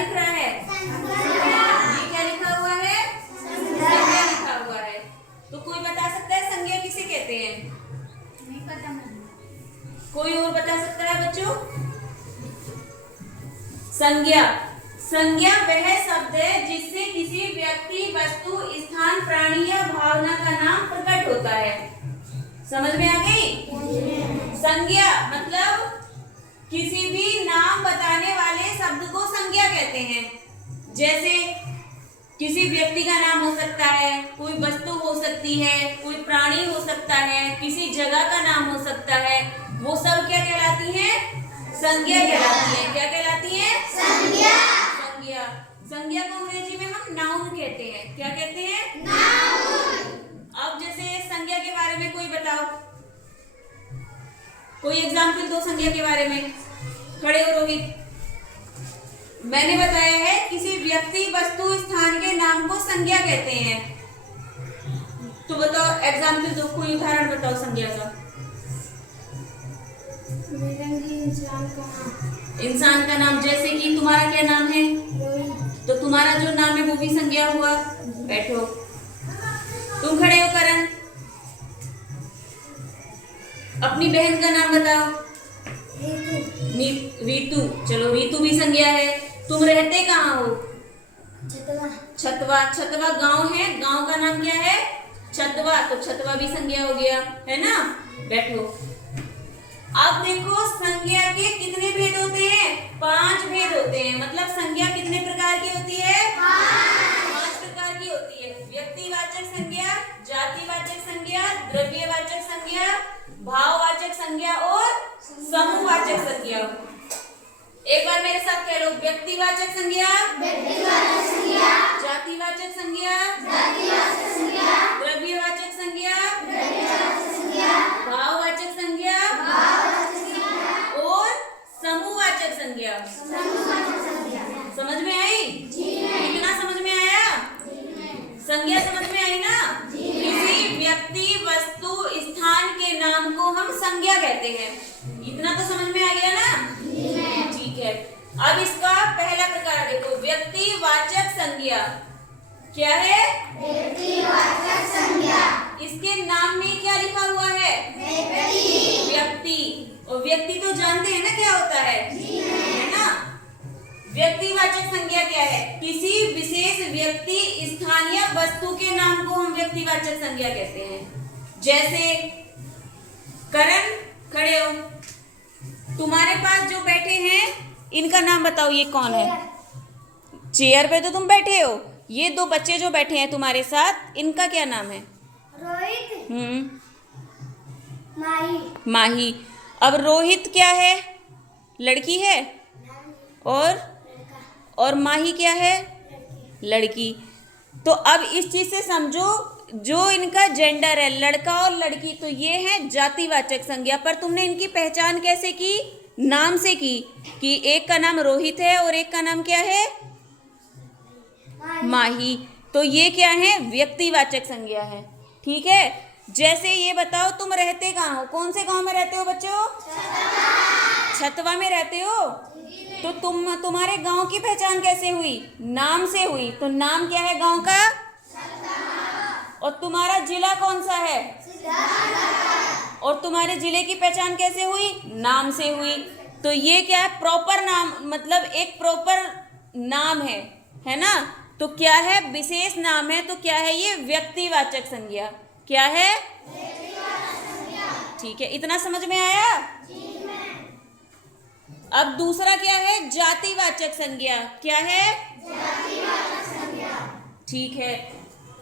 दिख रहा है? ये क्या लिखा हुआ है? संज्ञा लिखा हुआ है। तो कोई बता सकता है संज्ञा किसे कहते हैं? नहीं पता मुझे। कोई और बता सकता है बच्चों? संज्ञा, संज्ञा वह शब्द है जिससे किसी व्यक्ति, वस्तु, स्थान, प्राणी या भावना का नाम प्रकट होता है। समझ में आ गई? संज्ञा मतलब किसी भी नाम बताने वाले शब्द को संज्ञा कहते हैं। जैसे किसी व्यक्ति का नाम हो सकता है, कोई वस्तु हो सकती है, कोई प्राणी हो सकता है, किसी जगह का नाम हो सकता है, वो सब क्या कहलाती है? संज्ञा कहलाती है। क्या कहलाती है? संज्ञा। संज्ञा, संज्ञा को अंग्रेजी में हम नाउन कहते हैं। क्या कहते हैं? नाउन। अब जैसे संज्ञा के बारे में कोई बताओ, कोई एग्जाम्पल दो संज्ञा के बारे में। खड़े हो रोहित। मैंने बताया है किसी व्यक्ति, वस्तु, स्थान के नाम को संज्ञा कहते हैं। तो बताओ एग्जाम्पल दो, कोई उदाहरण बताओ संज्ञा का। इंसान का नाम। इंसान का नाम, जैसे कि तुम्हारा क्या नाम है? रोहित। तो तुम्हारा जो नाम है वो भी संज्ञा हुआ। बैठो। तुम खड़े हो करण। अपनी बहन का नाम बताओ। रीतू। चलो रीतू भी संज्ञा है। तुम रहते कहाँ हो? छतवा। छतवा। छतवा गांव है, गांव का नाम क्या है? छतवा। तो छतवा भी संज्ञा हो गया, है ना? बैठो। अब देखो संज्ञा के कितने भेद होते हैं? 5 भेद होते हैं। मतलब संज्ञा कितने प्रकार की होती है? 5 प्रकार की होती है। व्यक्तिवाचक संज्ञा, जातिवाचक संज्ञा, द्रव्यवाचक संज्ञा, भाववाचक संज्ञा और समूहवाचक संज्ञा। एक बार मेरे साथ कह लो। व्यक्तिवाचक संज्ञा, जातिवाचक संज्ञा, द्रव्यवाचक संज्ञा, भाववाचक संज्ञा और समूहवाचक संज्ञा। समझ में आई? कितना समझ में आया? संज्ञा समझ में आई ना? किसी व्यक्ति, वस्तु, स्थान के नाम को हम संज्ञा कहते हैं। इतना तो समझ में आ गया ना? ठीक है। अब इसका पहला प्रकार देखो, व्यक्तिवाचक संज्ञा। क्या है? व्यक्तिवाचक संज्ञा। इसके नाम में क्या लिखा हुआ है? व्यक्ति। और व्यक्ति तो जानते हैं ना क्या होता है ना? व्यक्तिवाचक संज्ञा क्या है? किसी विशेष व्यक्ति, स्थान या वस्तु के नाम को हम व्यक्तिवाचक संज्ञा कहते हैं। जैसे करण, खड़े हो। तुम्हारे पास जो बैठे हैं इनका नाम बताओ, ये कौन है? चेयर पे तो तुम बैठे हो। ये 2 बच्चे जो बैठे हैं तुम्हारे साथ, इनका क्या नाम है? रोहित। माही। माही। अब रोहित क्या है? लड़की है। और माही क्या है? लड़की। तो अब इस चीज से समझो, जो इनका जेंडर है लड़का और लड़की, तो ये है जातिवाचक संज्ञा। पर तुमने इनकी पहचान कैसे की? नाम से की कि एक का नाम रोहित है और एक का नाम क्या है? माही। तो ये क्या है? व्यक्तिवाचक संज्ञा है। ठीक है। जैसे ये बताओ तुम रहते कहाँ हो? कौन से गांव में रहते हो बच्चों? छतवा में रहते हो। तो तुम्हारे गांव की पहचान कैसे हुई? नाम से हुई। तो नाम क्या है गांव का? और तुम्हारा जिला कौन सा है? और तुम्हारे जिले की पहचान कैसे हुई? नाम से हुई। तो ये क्या है? प्रॉपर नाम, मतलब एक प्रॉपर नाम है ना? तो क्या है? विशेष नाम है। तो क्या है ये? व्यक्तिवाचक संज्ञा। क्या है? ठीक है। इतना समझ में आया? अब दूसरा क्या है? जातिवाचक संज्ञा। क्या है? ठीक है।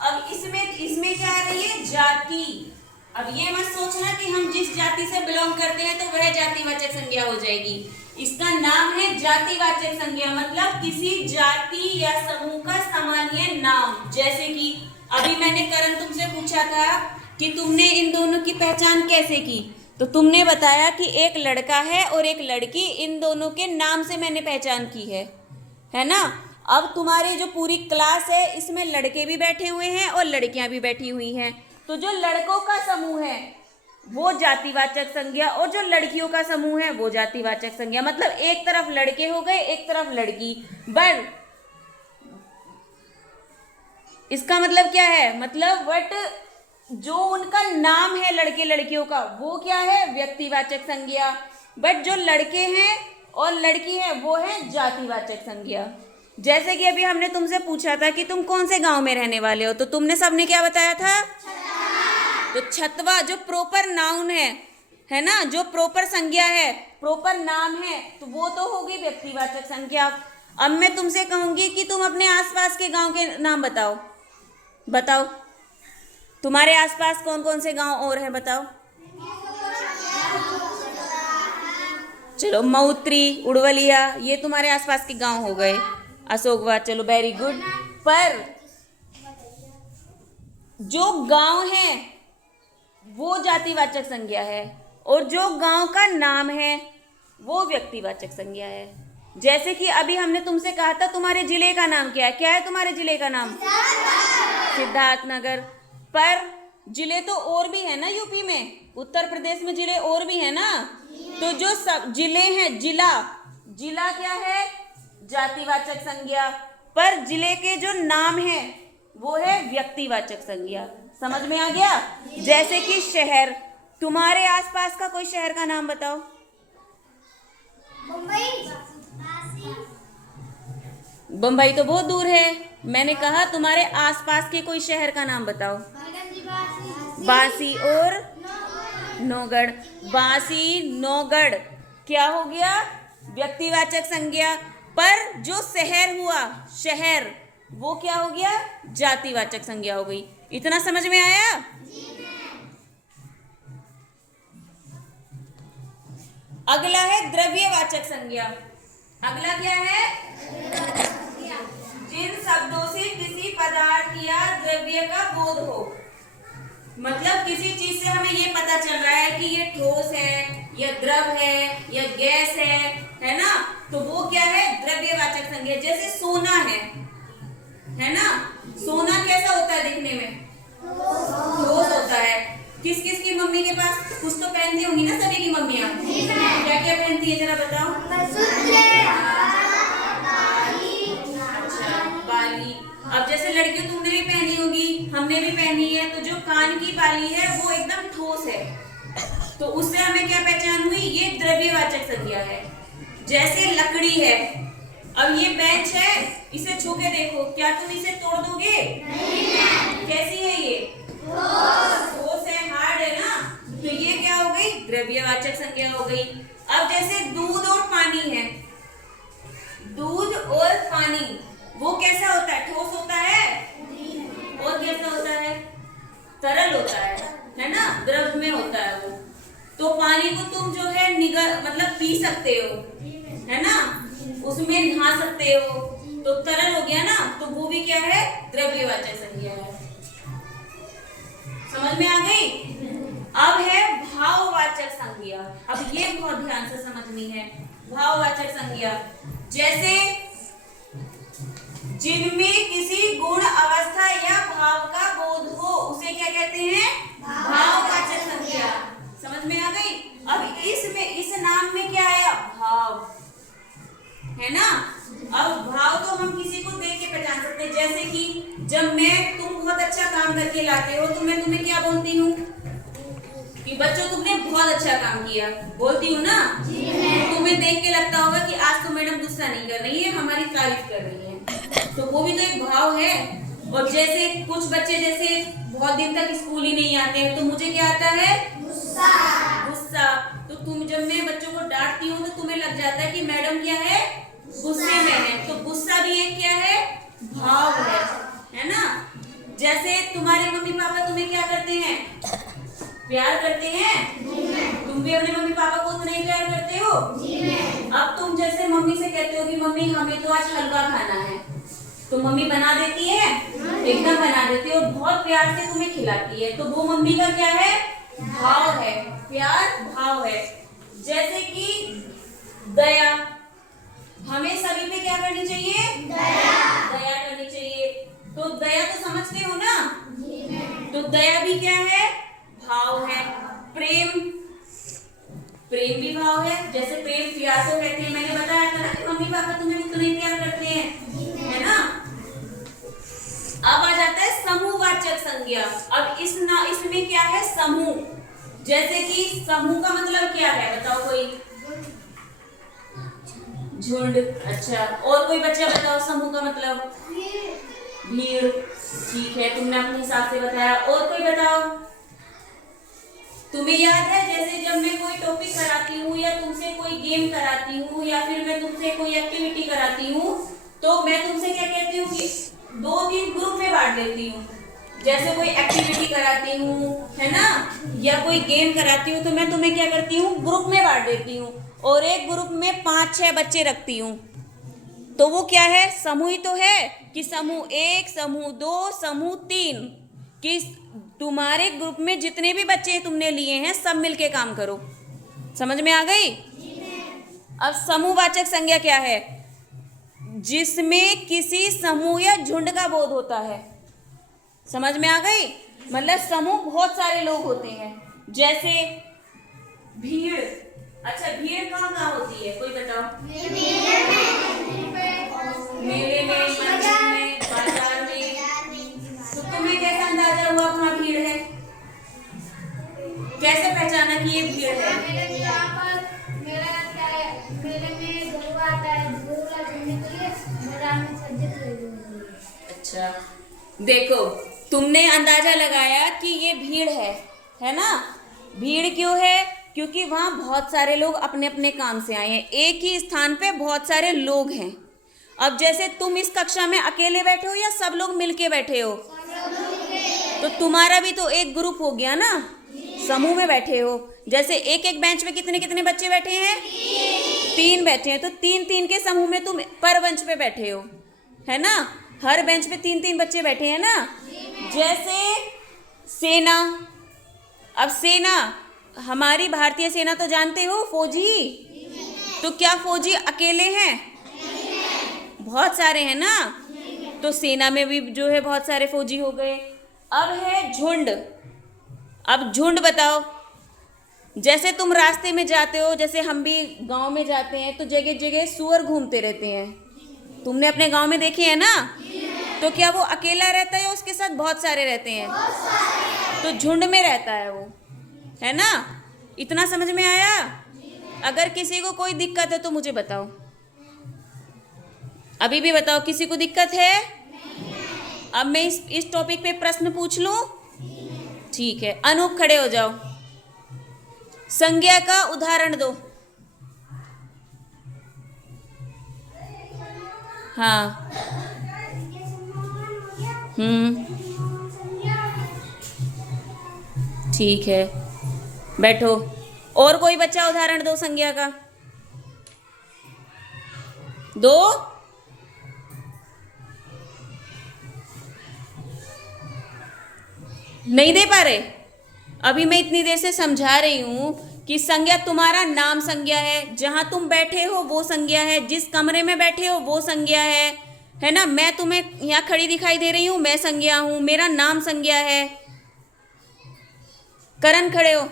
अब इसमें क्या आ रही है? जाति। अब ये मत सोचना कि हम जिस जाति से बिलोंग करते हैं तो वह जातिवाचक संज्ञा हो जाएगी। इसका नाम है जातिवाचक संज्ञा, मतलब किसी जाति या समूह का सामान्य नाम। जैसे कि अभी मैंने करण तुमसे पूछा था कि तुमने इन दोनों की पहचान कैसे की, तो तुमने बताया कि एक लड़का है और एक लड़की, इन दोनों के नाम से मैंने पहचान की है ना? अब तुम्हारी जो पूरी क्लास है इसमें लड़के भी बैठे हुए हैं और लड़कियां भी बैठी हुई हैं। तो जो लड़कों का समूह है वो जातिवाचक संज्ञा, और जो लड़कियों का समूह है वो जातिवाचक संज्ञा। मतलब एक तरफ लड़के हो गए, एक तरफ लड़की। बट इसका मतलब क्या है, मतलब बट जो उनका नाम है लड़के लड़कियों का वो क्या है, व्यक्तिवाचक संज्ञा। बट जो लड़के हैं और लड़की है वो है जातिवाचक संज्ञा। जैसे कि अभी हमने तुमसे पूछा था कि तुम कौन से गांव में रहने वाले हो, तो तुमने सबने क्या बताया था, तो छतवा जो प्रॉपर नाउन है ना, जो प्रॉपर संज्ञा है, प्रॉपर नाम है, तो वो तो होगी व्यक्तिवाचक संज्ञा। अब मैं तुमसे कहूंगी कि तुम अपने आसपास के गांव के नाम बताओ। बताओ तुम्हारे आसपास कौन कौन से गांव और हैं, बताओ। चलो मऊत्री, उड़वलिया, ये तुम्हारे आसपास के गांव हो गए। अशोकवा, चलो वेरी गुड। पर जो गांव है वो जातिवाचक संज्ञा है और जो गांव का नाम है वो व्यक्तिवाचक संज्ञा है। जैसे कि अभी हमने तुमसे कहा था तुम्हारे जिले का नाम क्या है, क्या है तुम्हारे जिले का नाम, सिद्धार्थनगर। पर जिले तो और भी है ना यूपी में, उत्तर प्रदेश में जिले और भी है ना। तो जो सब जिले हैं, जिला क्या है, जातिवाचक संज्ञा। पर जिले के जो नाम है वो है व्यक्तिवाचक संज्ञा। समझ में आ गया। जैसे कि शहर, तुम्हारे आसपास का कोई शहर का नाम बताओ। बम्बई तो बहुत दूर है। मैंने कहा तुम्हारे आसपास के कोई शहर का नाम बताओ। बांसी और नौगढ़। बांसी, नौगढ़ क्या हो गया, व्यक्तिवाचक संज्ञा। पर जो शहर हुआ, शहर, वो क्या हो गया, जातिवाचक संज्ञा हो गई। इतना समझ में आया। अगला है द्रव्यवाचक संज्ञा। अगला क्या है, जिन शब्दों से किसी पदार्थ या द्रव्य का बोध हो। मतलब किसी चीज से हमें ये पता चल रहा है कि ये ठोस है या द्रव है या गैस है ना, तो वो क्या है, द्रव्यवाचक संज्ञा। जैसे सोना है ना, सोना कैसा होता है दिखने में, ठोस होता है। किस किस की मम्मी के पास कुछ तो पहनती होंगी ना, सभी की मम्मियाँ क्या क्या पहनती है जरा बताओ। अच्छा, बाली। अब जैसे लड़कियों तुमने भी पहनी होगी, हमने भी पहनी है, तो जो कान की बाली है वो एकदम ठोस है, तो उससे हमें क्या पहचान हुई, ये द्रव्यवाचक संज्ञा है। जैसे लकड़ी है, अब ये बेंच है, इसे छू के देखो, क्या तुम इसे तोड़ दोगे, नहीं। कैसी है ये, ठोस है, हार्ड है ना, तो ये क्या हो गई, द्रव्यवाचक संज्ञा हो गई। अब जैसे दूध और पानी है, दूध और पानी वो कैसा होता है, ठोस होता है और कैसा होता है, तरल होता है ना, द्रव में होता है वो। तो पानी को तुम जो है मतलब पी सकते हो, है ना, उसमें नहा सकते हो, तो तरल हो गया ना, तो वो भी क्या है, द्रव्यवाचक संज्ञा है। समझ में आ गई। अब है भाववाचक संज्ञा। अब ये बहुत ध्यान से समझनी है। भाववाचक संज्ञा, जैसे जिनमें किसी गुण, अवस्था या भाव का बोध हो, उसे क्या कहते हैं, भाववाचक संज्ञा। समझ में आ गई। अब इसमें इस नाम में क्या आया, भाव, है ना। अब भाव तो हम किसी को देख के पहचान सकते हैं। जैसे कि जब तुम बहुत अच्छा काम करके लाते हो, तो मैं तुम्हें क्या बोलती हूँ कि बच्चों तुमने बहुत अच्छा काम किया, बोलती हूँ ना। तुम्हें देख के लगता होगा कि आज तो मैडम गुस्सा नहीं कर रही है, हमारी तारीफ कर रही है, तो वो भी तो एक भाव है। और जैसे कुछ बच्चे जैसे बहुत दिन तक स्कूल ही नहीं आते हैं, तो मुझे क्या आता है, गुस्सा। तो तुम, जब मैं बच्चों को डांटती हूँ तो तुम्हें लग जाता है कि मैडम क्या है, गुस्से में है, तो गुस्सा भी एक क्या है, भाव है ना। जैसे तुम्हारे मम्मी पापा तुम्हें क्या करते हैं, प्यार करते हैं, तुम भी अपने मम्मी पापा को तो नहीं प्यार करते हो। अब तुम जैसे मम्मी से कहते हो कि मम्मी हमें तो आज हलवा खाना है, तो मम्मी बना देती है, एकदम बना देती है और बहुत प्यार से तुम्हें खिलाती है, तो वो मम्मी का क्या है, भाव है, प्यार भाव है। जैसे कि दया, हमें सभी पे क्या करनी चाहिए, दया करनी चाहिए। तो दया तो समझते हो ना, तो दया भी क्या है, भाव है। प्रेम, प्रेम भी भाव है। जैसे प्रेम प्यार को कहते हैं, मैंने बताया था ना कि मम्मी पापा तुम्हें भी तो नहीं प्यार करते हैं, है ना। अब आ जाता है समूहवाचक संज्ञा। अब इसमें क्या है, समूह। जैसे कि समूह का मतलब क्या है, बताओ कोई। झुंड। अच्छा, और कोई बच्चा बताओ समूह का मतलब। भीड़। ठीक है, तुमने अपने हिसाब से बताया। और कोई बताओ। तुम्हें याद है जैसे जब मैं कोई टॉपिक कराती हूँ या तुमसे कोई गेम कराती हूँ या फिर मैं तुमसे कोई एक्टिविटी कराती हूँ, तो मैं तुमसे क्या कहती हूँ कि 2-3 ग्रुप में बांट देती हूँ। जैसे कोई एक्टिविटी कराती हूँ, है ना, या कोई गेम कराती हूँ, तो मैं तुम्हें क्या करती हूँ, ग्रुप में बांट देती हूँ और एक ग्रुप में 5-6 बच्चे रखती हूँ। तो वो क्या है, समूह ही तो है कि समूह 1, समूह 2, समूह 3, कि तुम्हारे ग्रुप में जितने भी बच्चे तुमने लिए हैं सब मिलके काम करो। समझ में आ गई। अब समूहवाचक संज्ञा क्या है, जिसमें किसी समूह या झुंड का बोध होता है। समझ में आ गई। मतलब समूह बहुत सारे लोग होते हैं। जैसे भीड़। अच्छा, भीड़ कहाँ कहाँ होती है, कोई बताओ। मेले में, मंदिर में, बाजार में। तो तुम्हें कैसा अंदाजा हुआ वहाँ भीड़ है, कैसे पहचाना कि ये भीड़ है। अच्छा, देखो तुमने अंदाजा लगाया कि ये भीड़ है ना। भीड़ क्यों है, क्योंकि वहां बहुत सारे लोग अपने अपने काम से आए हैं, एक ही स्थान पे बहुत सारे लोग हैं। अब जैसे तुम इस कक्षा में अकेले बैठे हो या सब लोग मिलके बैठे हो, तो तुम्हारा भी तो एक ग्रुप हो गया ना, समूह में बैठे हो। जैसे एक एक बेंच पे कितने कितने बच्चे बैठे हैं, 3 बैठे हैं, तो 3-3 के समूह में तुम पर बेंच पे बैठे हो, है ना। हर बेंच पे 3-3 बच्चे बैठे हैं ना। जैसे सेना। अब सेना, हमारी भारतीय सेना तो जानते हो, फौजी। तो क्या फौजी अकेले हैं, बहुत सारे हैं ना। तो सेना में भी जो है बहुत सारे फौजी हो गए। अब है झुंड। अब झुंड बताओ। जैसे तुम रास्ते में जाते हो, जैसे हम भी गांव में जाते हैं, तो जगह जगह सूअर घूमते रहते हैं, तुमने अपने गांव में देखे हैं ना। तो क्या वो अकेला रहता है या उसके साथ बहुत सारे रहते हैं, तो झुंड में रहता है वो, है ना। इतना समझ में आया। अगर किसी को कोई दिक्कत है तो मुझे बताओ, अभी भी बताओ, किसी को दिक्कत है। अब मैं इस टॉपिक पे प्रश्न पूछ लूं, ठीक है। अनूप खड़े हो जाओ, संज्ञा का उदाहरण दो। हाँ। ठीक है, बैठो। और कोई बच्चा उदाहरण दो संज्ञा का, दो। नहीं दे पा रहे। अभी मैं इतनी देर से समझा रही हूं कि संज्ञा तुम्हारा नाम संज्ञा है, जहां तुम बैठे हो वो संज्ञा है, जिस कमरे में बैठे हो वो संज्ञा है ना। मैं तुम्हें यहाँ खड़ी दिखाई दे रही हूँ, मैं संज्ञा हूं, मेरा नाम संज्ञा है। करण खड़े हो,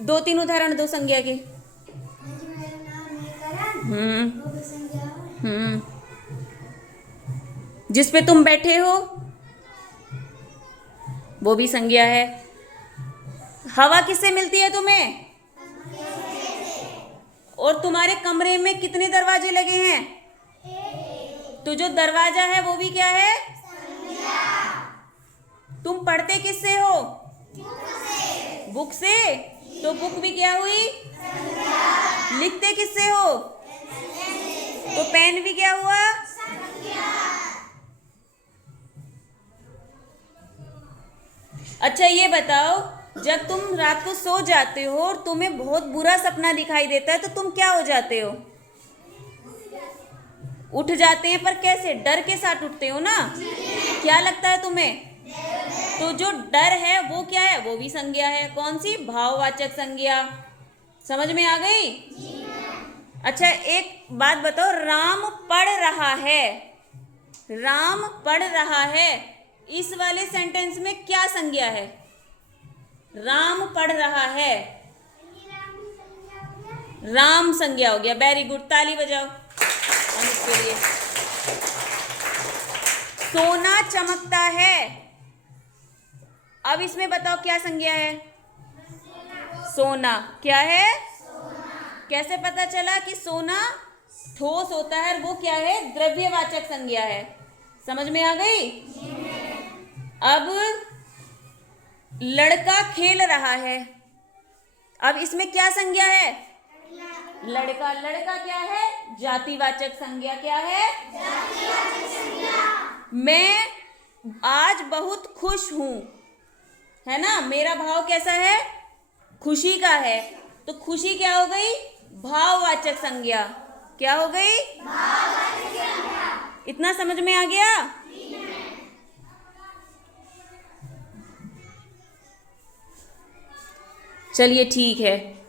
2-3 उदाहरण दो संज्ञा के। जिस पे तुम बैठे हो वो भी संज्ञा है। हवा किससे मिलती है तुम्हें, और तुम्हारे कमरे में कितने दरवाजे लगे हैं, तो जो दरवाजा है वो भी क्या है, तुम पढ़ते किससे हो, बुक से, तो बुक भी क्या हुई, लिखते किससे हो, तो पेन भी क्या हुआ। अच्छा ये बताओ, जब तुम रात को सो जाते हो और तुम्हें बहुत बुरा सपना दिखाई देता है, तो तुम क्या हो जाते हो, उठ जाते हैं, पर कैसे, डर के साथ उठते हो ना। क्या लगता है तुम्हें, तो जो डर है वो क्या है, वो भी संज्ञा है। कौन सी, भाववाचक संज्ञा। समझ में आ गई। अच्छा एक बात बताओ, राम पढ़ रहा है, राम पढ़ रहा है, इस वाले सेंटेंस में क्या संज्ञा है, राम पढ़ रहा है। राम संज्ञा हो गया। वेरी गुड, ताली बजाओ अमित के लिए। सोना चमकता है। अब इसमें बताओ क्या संज्ञा है? सोना। क्या है? कैसे पता चला कि सोना ठोस होता है और वो क्या है? द्रव्यवाचक संज्ञा है। समझ में आ गई? अब लड़का खेल रहा है। अब इसमें क्या संज्ञा है? लड़का। लड़का क्या है? जातिवाचक संज्ञा। क्या है? जातिवाचक संज्ञा। मैं आज बहुत खुश हूं, है ना? मेरा भाव कैसा है? खुशी का है। तो खुशी क्या हो गई? भाववाचक संज्ञा। क्या हो गई? भाववाचक संज्ञा। इतना समझ में आ गया? चलिए ठीक है।